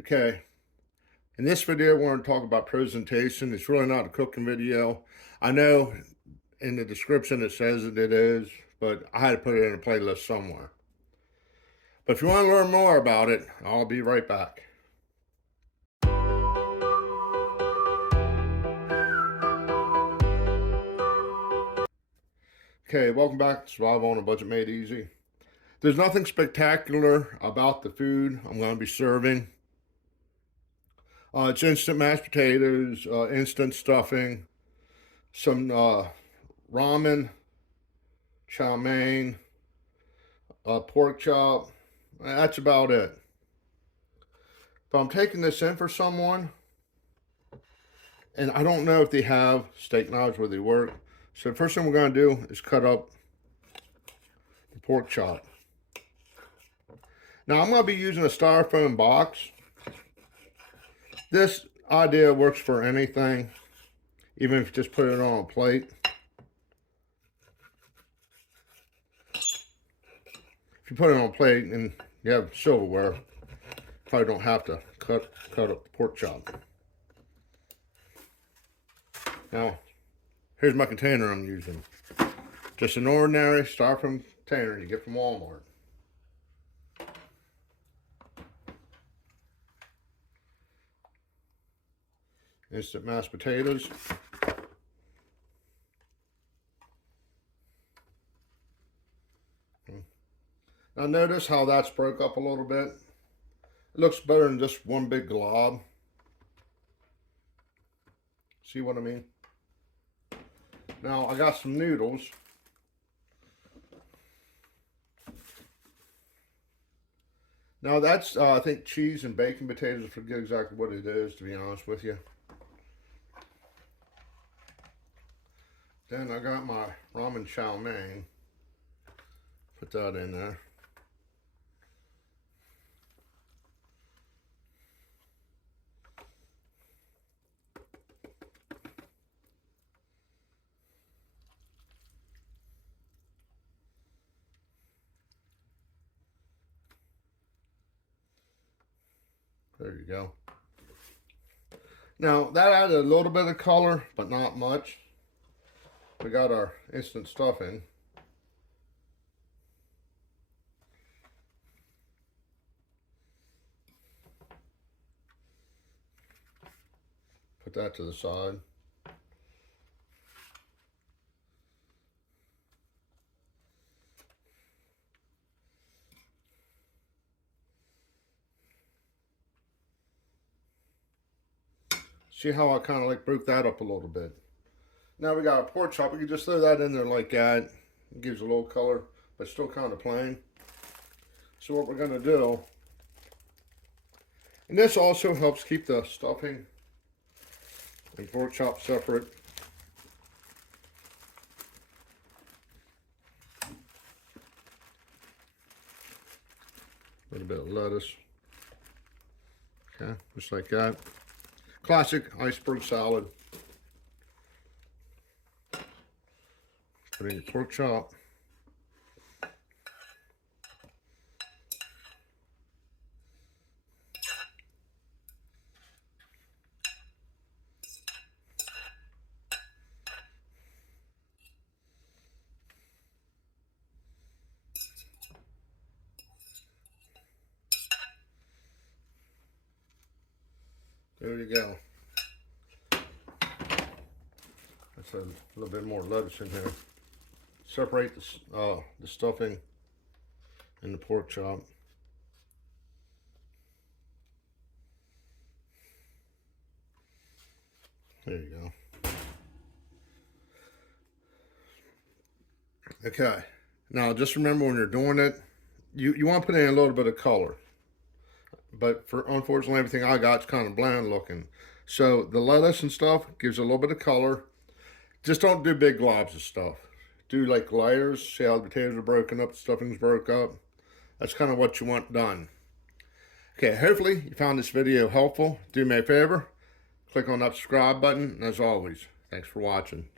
Okay, in this video, I want to talk about presentation. It's really not a cooking video. I know in the description it says that it is, but I had to put it in a playlist somewhere. But if you want to learn more about it, I'll be right back. Okay, welcome back to Survival on a Budget Made Easy. There's nothing spectacular about the food I'm going to be serving. It's instant mashed potatoes, instant stuffing, some ramen, chow mein, pork chop. That's about it. But I'm taking this in for someone, and I don't know if they have steak knives where they work. So the first thing we're going to do is cut up the pork chop. Now I'm going to be using a styrofoam box. This idea works for anything, even if you just put it on a plate. If you put it on a plate and you have silverware, probably don't have to cut up the pork chop. Now, here's my container I'm using. Just an ordinary styrofoam container you get from Walmart. Instant mashed potatoes. Now notice how that's broke up a little bit. It looks better than just one big glob. See what I mean? Now I got some noodles. Now that's I think cheese and bacon potatoes. I forget exactly what it is, to be honest with you. Then I got my ramen chow mein. Put that in there. There you go. Now that added a little bit of color, but not much. We got our instant stuffing. Put that to the side. See how I kind of like broke that up a little bit. Now we got a pork chop. We can just throw that in there like that. It gives a little color, but still kind of plain. So what we're going to do, and this also helps keep the stuffing and pork chop separate. A little bit of lettuce. Okay, just like that. Classic iceberg salad. Put in your pork chop. There you go. That's a little bit more lettuce in here. Separate the stuffing and the pork chop. There you go. Okay. Now just remember when you're doing it, you want to put in a little bit of color. But for unfortunately everything I got is kind of bland looking. So the lettuce and stuff gives a little bit of color. Just don't do big globs of stuff. Do like layers. See how the potatoes are broken up, the stuffing's broke up. That's kind of what you want done. Okay, hopefully you found this video helpful. Do me a favor, click on that subscribe button, and as always, thanks for watching.